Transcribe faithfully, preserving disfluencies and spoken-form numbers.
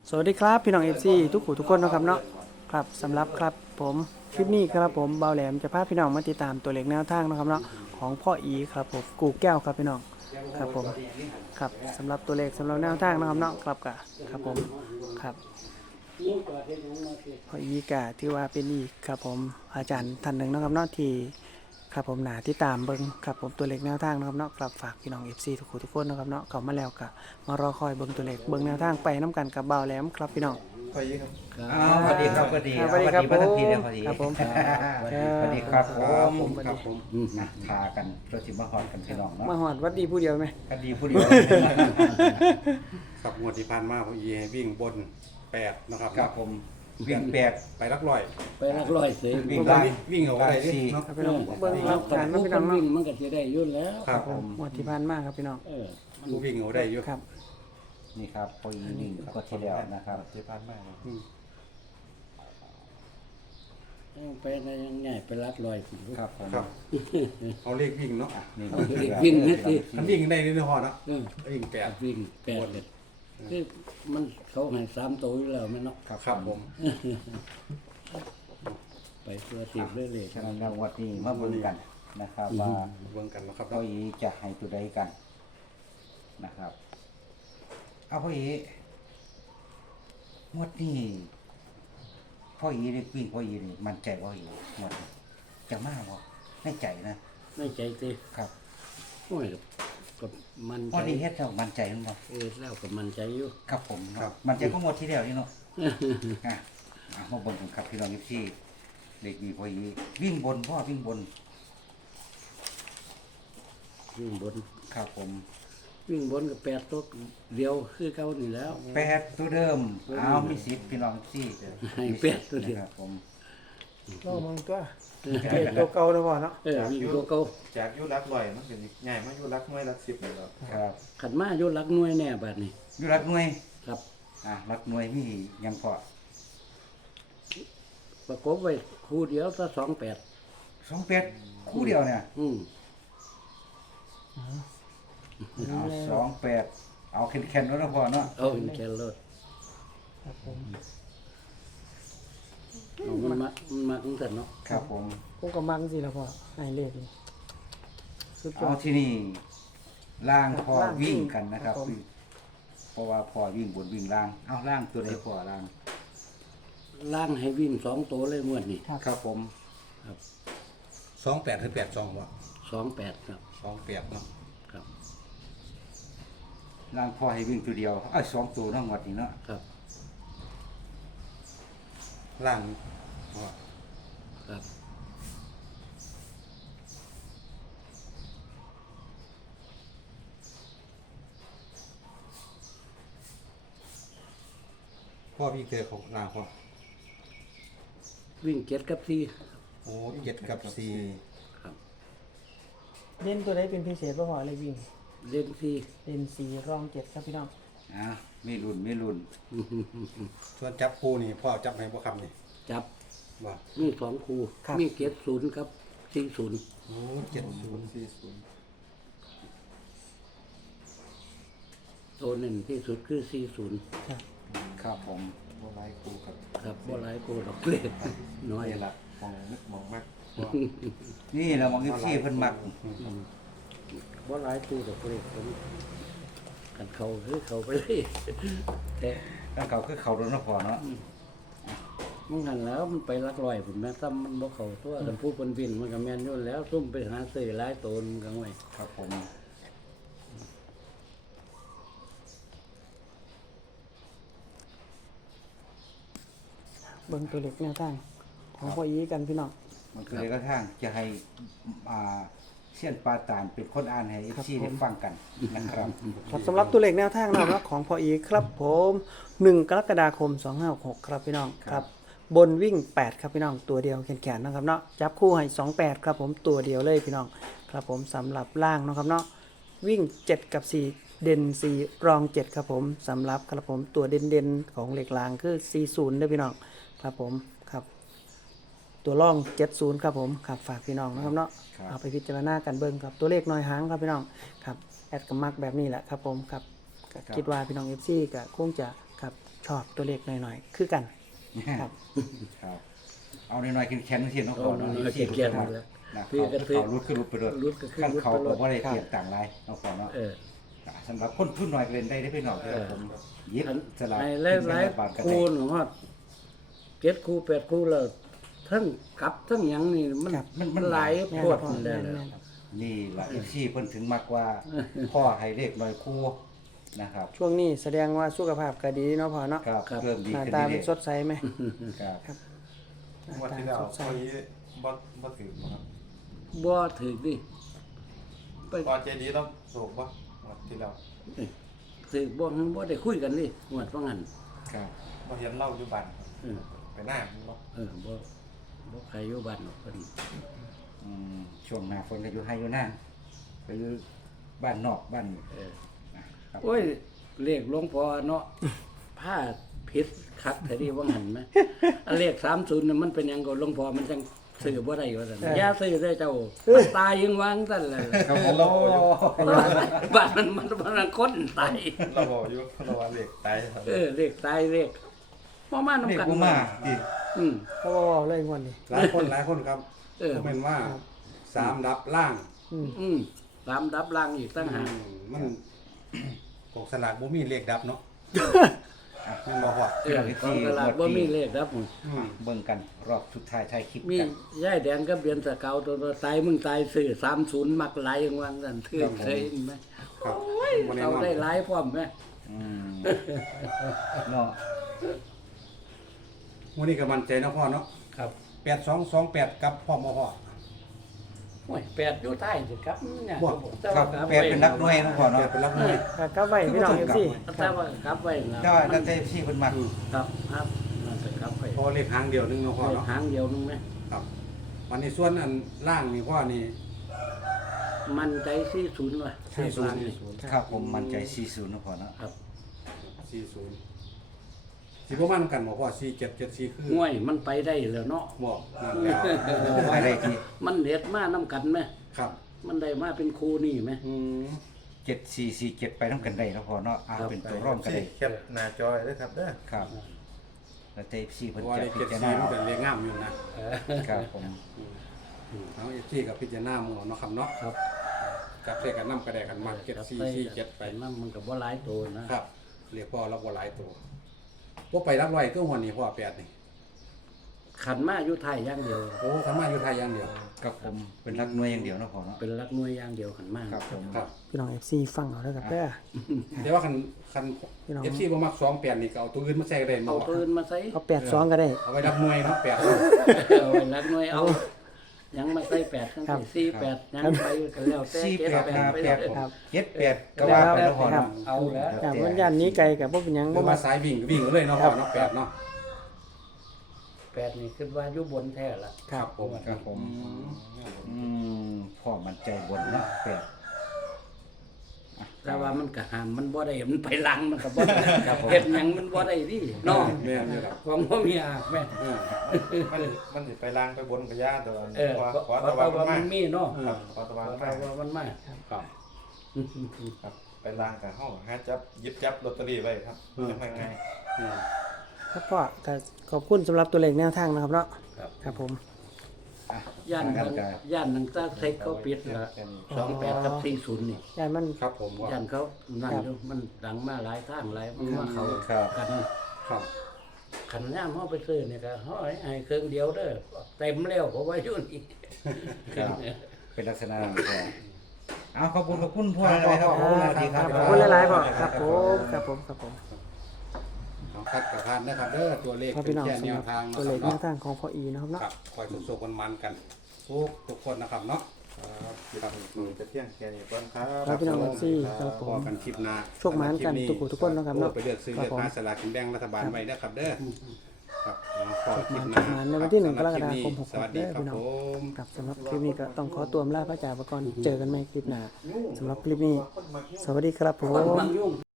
สวัสดีครับพี่น้องเอฟซีทุกผู้ทุกคนนะครับเนาะครับสำหรับครับผมคลิปนี้ครับผมเบาแหลมจะพาพี่น้องมาติดตามตัวเลขแนวทางนะครับเนาะของพ่ออีครับผมกูแก้วครับพี่น้องครับผมครับสำหรับตัวเลขสำหรับแนวทางนะครับเนาะครับกะครับผมครับพ่ออีกะที่ว่าเป็นอีกครับผมอาจารย์ท่านหนึ่งนะครับเนาะที่ครับผมหนาที่ตามเบิ้งครับผมตัวเลขแนวทางนะครับเนาะกลับฝากพี่น้องเอฟซีทุกคนทุกคนนะครับเนาะเข้ามาแล้วกะมารอคอยเบิ้งตัวเลขเบิ้งแนวทางไปน้ำกันกับเบาแหลมครับพี่น้องพอดีครับอ๋อสวัสดีครับสวัสดีสวัสดีครับสวัสดีพี่เดียวพอดีครับผมสวัสดีครับผมครับผมอืมนะพากันเราจิมาหอดกันพี่น้องเนาะมาหอดวัดดีผู้เดียวไหมก็ดีผู้เดียวขับงวดที่ผ่านมาผมยีให้วิ่งบนแปดนะครับครับผมวิ่งแปดไปรักลอยไปรักร้อยเสียวิ่วิ่งงล่างวิ่งเอาอะไรดิสี่เนาะครับพี่น้องเบิ้งครัรับบ การมาผู้พี่คน้องนเนาะวิ่งมันก็จะได้ยุ่นแล้วครับผมหมดที่ผ่านมาครับพี่น้องเออมันผู้วิ่งเอาได้อยู่ครับนี่ครับพออีวิ่งก็ที่แล้วนะครับที่ผ่านมาอืมไปในยังไงไปรักร้อยสิครับผมครับเอาเลขวิ่งเนาะนี่เอาเด็กวิ่งให้สิมันวิ่งได้ในหอเนาะเออวิ่งแปดวิ่งแปดเลยคือมันเขาให้สามตัวอยู่แล้วแม่เนาะครับครับผมไปตัวสิบเลยเลยฉะนั้นเราวันนี้มาเบิ่งกันนะครับว่าเบิ่งกันนะครับพ่ออีจะให้ตัวใดกันนะครับเอาพ่ออีงวดนี้พ่ออีได้วิ่งพ่ออีนี่มั่นใจว่าอีงวดนี้จะมากบ่ในใจนะไม่ใจสิครับโอ้ยกับมันพ่อใจดีเฮ็ดแล้วมั่นใจมั้บ่เออแล้วกับมันใจอยู่ครับผมเนาะมั่นใจก็หมดที่แล้วนี่เนาะอ่ะอ่ะมาเบิ่งกันครับพี่น้องที่เด็กมีพ่ออีวิ่งบนพ่อวิ่งบนวิ่งบนครับผมวิ่งบนกับแปดตัวเดียวคือเขานี่แล้วแปดตัวเดิมเอามีสิบพี่น้องที่ให้แปดตัวเดียวครับผมก็มึงตัวเกตตัวเก่าเลยว่ะเนาะเออวิ่งตัวเก่าจากยุรักลอยมันเป็นง่ายมากยุรักไม่รักสิบเลยครับครับขันมาอยู่รักหน่วยแน่บัดนี้อยู่รักหน่วยครับอ่ะรักหน่วยมีหยังพอประกบไว้คู่เดียวซะสองแปดสองเป็ดคู่เดียวเนี่ยอืมเอาสองแปดเอาแข็งๆแล้วนะพ่อเนาะเอาเป็นแครอทครับผมเอามันมามันมาตั้งแต่เนาะครับผมผมก็มังสิแล้วพ่อให้เลขนี่สุดยอเอาดที่นี่ล่างพอล่างวิ่วิ่งงกันนะครับครับผมเพราะว่าพอวิ่งบนวิ่งล่าง เอาล่างตัวใดพอล่างล่างให้วิ่งสองตัวเลยงวดนี่ครับผมสองแปดหรือแปดสองวะสองแปดครับสองแปดเนาะครับล่างพอให้วิ่งตัวเดียวเอ้ยสองตัวเน้องวัดนี้เนาะครับล่างว่าครับพ่อวิ่งเจอของล่างพ่อวิ่งเจ็ดกับสี่โอ้เจ็ดกับสี่ครับเล่นตัวใดเป็นพิเศษป่ะพ่อเลยวิ่งเล่นสี่เล่นสี่รองเจ็ดครับพี่น้องอ่ะไม่รุนไม่รุนส่วนจับคู่นี่พ่อจับให้พ่อคำนี่จับว่ามีสองคู่มีเจ็ดศูนย์ครับสี่ศูนย์โอ้เจ็ดศูนย์สี่ศูนย์ตัวหนึ่งที่สุดคือสี่ศูนย์ครับผมโบราณครูครับครับบ่หลายคู่ดอกเล็กน้อยนี่ละมองนึกมองมากนี่เรามองที่เพิ่นมักบ่หลายคู่ดอกเล็กผมกันเขาคือเขาไปเลยแต่แล้วเขาคือเขาโดนเนาะพอเนาะมันหันแล้วมันไปลักลอยผมนะซ้ำมันบ่เข้าตัวกันพูดคนวินมันก็แม่นอยู่แล้วซุ่มไปหาซื้อหลายตนกันไว้ครับผมเบิ้งตัวเลขแนวทางของพ่ออีกันพี่น้องมันคือเลยกระทั่งจะให้อ่าเสี้ยนปลาตานเป็นคนอ่านให้เอฟซีได้ฟังกันนะครับครับสำหรับตัวเลขแนวทางนะครับของพ่ออีครับผมหนึ่งกรกฎาคมสองห้าหกครับพี่น้องครับบนวิ่งแปดครับพี่น้องตัวเดียวแขนๆนะครับเนาะจับคู่ให้สองแปดครับผมตัวเดียวเลยพี่น้องครับผมสำหรับล่างนะครับเนาะวิ่งเจ็ดกับสี่เด่นสี่รองเจ็ดครับผมสำหรับครับผมตัวเด่นเด่นๆของเหล็กลางคือสี่ศูนย์ด้วยพี่น้องครับผมครับตัวร่องเจ็ดศูนย์ครับผมครับฝากพี่น้องนะครับเนาะครับเอาไปพิจารณากันเบิ่งครับตัวเลขน้อยหางครับพี่น้องครับแอดกับมักแบบนี้แหละครับผมครับก็คิดว่าพี่น้องเอฟซีก็คงจะครับชอบตัวเลขหน่อยๆคือกันครับครับเอาหน่อยๆกินแคนที่เนาะก่อนเนาะเอาหน่อยๆกินแคนนั่นแหละนะพี่เขาก็ซื้อเขารุดขึ้นรุดไปด้วยรุดก็ขึ้นขั้นรุดเขาไปด้วยก็บ่ได้เปลี่ยนต่างไรเนาะก่อนเนาะเออสำหรับคนทุนน้อยก็เล่นได้ได้พี่น้องครับผมยิบอันสลากไอ้หลายหลายบาทก็คูได้ณฮอดเจ็ดคูแปดคูแล้วทั้งกลับทั้งหยังนี่มันครับมันมันหลายแม่โพนดพ่อนั่นแหละแม่นแม่นนี่ล่ะอีซี่เพิ่นถึงมากกว่าพ่อให้เลขหน่อยคู่นะครับช่วงนี้แสดงว่าสุขภาพก็ดีเนาะพ่อเนาะครับเริ่มดีหน้าขึ้นตาเรื่เป็อน ยสดใสไหมๆครับหน้างวดตาที่แล้วสดใสพอยีบ่บ่ถือบ่ครับบ่ถือดิไปพอเจดีต้องสูบบ่งวดที่แล้วถือบ่บ่ได้คุยกันดิงวดว่างั้นครับบ่เห็นเล่าอยู่บ้านครับเออไปหน้ามันบ่เออบ่บ่ใครอยู่บ้านหรอกเพิ่นอืมช่วงหน้าฝนก็อยู่ให้อยู่หน้าไปอยู่บ้านนอกบ้านเออครับโอ้ยเลขหลวงพ่อเนาะผ้าผิดคักแต่ดีว่างั้นไหมอันเลขสามสิบน่ะมันเป็นหยังก็หลวงพ่อมันจังซื้อบ่ได้ว่าซั่นอย่าซื้อเด้อเจ้ามันตายยังวางซั่นเลยครับผมเราโอ้บอกอยู่บ้านมันมันมันคนตายเราบอกอยู่เราว่าเลขตายครับเออเลขตายเลขบ่มาเด็นำกกันกูมาดิอืมเขาบอกว่าเลยงวดนี้หลายคนหลายคนครับเออก็เป็นว่าสามดับล่างอืมอืมตามดับล่างอีกตั้งหากมันกสลากบ่มีเลขดับเนาะแม่นบ่พ่อเออของตลาดบ่มีเลขดับหมดอืมเบิ่งกันรอบสุดท้ายท้ายคลิปมีกันยายแดงก็เบียนสะเกาตัวตัวตายมึงตายซื้อสามสิบมักหลายยังวางซั่นถือเคยเห็นไหมครับบ่แน่เอานอนได้หลายพร้อมไหมอืมเนาะวันนี้ก็มั่นใจเนาะพ่อเนาะครับแปดสองสองแปดกับพ่อบ่พ่อโอ้ยแปดอยู่ใต้สิครับเนี่ยบ่แต่ครัว่าบกลับแปลเป็นนักหน่วยนะพ่อแปเนาะดเป็นลักน้อยครับกลับไว้พี่น้องเอฟซีแต่ว่ากลับไว้แล้วแต่ว่าตั้งแต่ที่เพิ่นมักครับครับมันจะกลับไปพอเลขหางเดียวนึงเนาะพ่อเนาะหางเดียวนึงไหมครับวันนี้ส่วนอันล่างนี่พ่อนี่มันใจสี่ศูนย์ว่ะสี่ศูนย์เลขล่างนี่ครับผมมั่นใจสี่สิบนะพ่อเนาะครับสี่ศูนย์สิบ่มันกันบ่พ่อสี่เจ็ดเจ็ดสี่คือง่วยมันไปได้แล้วเนาะบ่นั่นแหละไปได้ที่มันเด็ดมาน้ำกันไหมครับมันได้มาเป็นครูนี่ไหมอืมเจ็ดสี่สี่เจ็ดไปน้ำกันได้แล้วพ่อเนาะอ่าครับเป็นตัวร่องกันได้แคปหน้าจอเด้อครับเด้อครับแล้วแต่สี่เพเพิ่นราะว่าจะเลขพิเจ็ดจารสี่ณามันเป็นเลขงามอยู่นะเออครับผมเอาเอฟซีกับพิจารณาหมู่เนาะครับเนาะครับจับใส่กันนำกระแดกันมาเจ็ดสี่สี่เจ็ดไปไปนั่นมันกับว่าหลายตัวนะครับเรียกพ่อรับบ่หลายตัวพวกไปรับร้อยตัวหัวนี่พ่อแปดนี่ขันมาอยู่ไทยอย่างเดียวโอ้ทำมาอยู่ไทยอย่างเดียวกับผมเป็นรักหน่วยอย่างเดียวนะพ่อเนาะเป็นรักหน่วยอย่างเดียวขันมาครับผมครับพี่น้องเอฟซีฟังเอาแล้วครับเด้อแต่ว่าคันคันพี่น้องเอฟซีบ่มักสองแปดนี่ก็เอาตัวอื่นมาใส่ก็ได้เอาเนาะปืนมาใส่เอาแปดสองก็ได้เอาไว้รับหน่วยเนาะแปดเอาไว้รักหน่วยเอายังมาใส่แปดทั้งครับสี่สี่แปดยังไปกันแล้วแต่สี่เจ็ดแปดแปดห้าไปแปเลยดครับเจ็ดแปดก็ว่าไปแล้วพ่อครัเนาะบเอาแล้วจากวันยันนี้ไกลกับบ่เป็นหยังบ่บ่มามาสายวิ่งก็วิ่งเลยเนาะพ่อเนาะแปดเนาะแปดนี่คือว่าอยู่บนแท้ละครับผมครับผมอืมอืมพ่อมั่นใจบนเนาะแปดแต่ว่ามันก็ห้ามมันบ่ได้มันไปหลังมันก็บ่ได้เฮ็ดหยังมันบ่ได้ดิเนาะแม่นอยู่ครับของบ่มีอากแม่เออมันมันสิไปล้างไปบนกับย่าตัวเออขอเพราะขอเพตะราะวันว่ามามันมีเนาะครับขอตะเพวันราะมาว่ามันมาครับครับไปล้างกับห้องหาจับหยิบจับลอตเตอรี่ไว้ครับอืมยังไงอืมครับพ่อก็ขอบคุณสำหรับตัวเลขแนวทางนะครับเนาะครับครับผมอ่ะย่านกันั้นกันย่านนั้นตาเทคเขาปิดละสองแปดกับสี่ศูนย์นี่ยายมันครับผมว่าย่านเขานั่นอยู่มันดังมาหลายทางหลายมันมาเขาครับกันครับขันย่ามเฮาไปซื้อเนี่ยก็เฮาให้ให้เครื่องเดียวเด้อเต็มแล้วเพราะว่าอยู่นี่ครับเป็นลักษณะของพ่อเอาขอบคุณขอบคุณพ่อเลยครับผมสวัสดีครับขอบคุณหลายๆพ่อครับผมครับผมครับผมเอาคัดกับทานนะครับเด้อตัวเลขครับเป็พี่นน้องแค่แนสำหวรับทางตัวเนาะเลขครับแนวเนาะทางของพ่ออีนะครับคเนาะรับคอยสุขๆมันๆกันทุกทุกคนนะครับเนาะครับครับจะเที่ยงแค่นี้ก่อนครับครับพี่น้องเอฟซีครับผพอมกันคลิปหน้าโชคหมานกันทุกผู้ทุกคนนะครับเนาะโอ้ไปเลือกซื้อครับเลือกผมหาสลากกินแบ่งรัฐบาลไว้นะครับเด้อครับเอาพอคลิปหโชน้าคหมานในวันที่หนึ่งสำบกรกฎาคมหกสวัสดีเด้อครับพี่น้องผมครับสำหรับคลิปนี้ก็ต้องขอตัวลาพระจ่าไปก่อนเจอกันใหม่คลิปหน้าสำหรับคลิปนี้ สวัสดีครับผมมันยุ่ง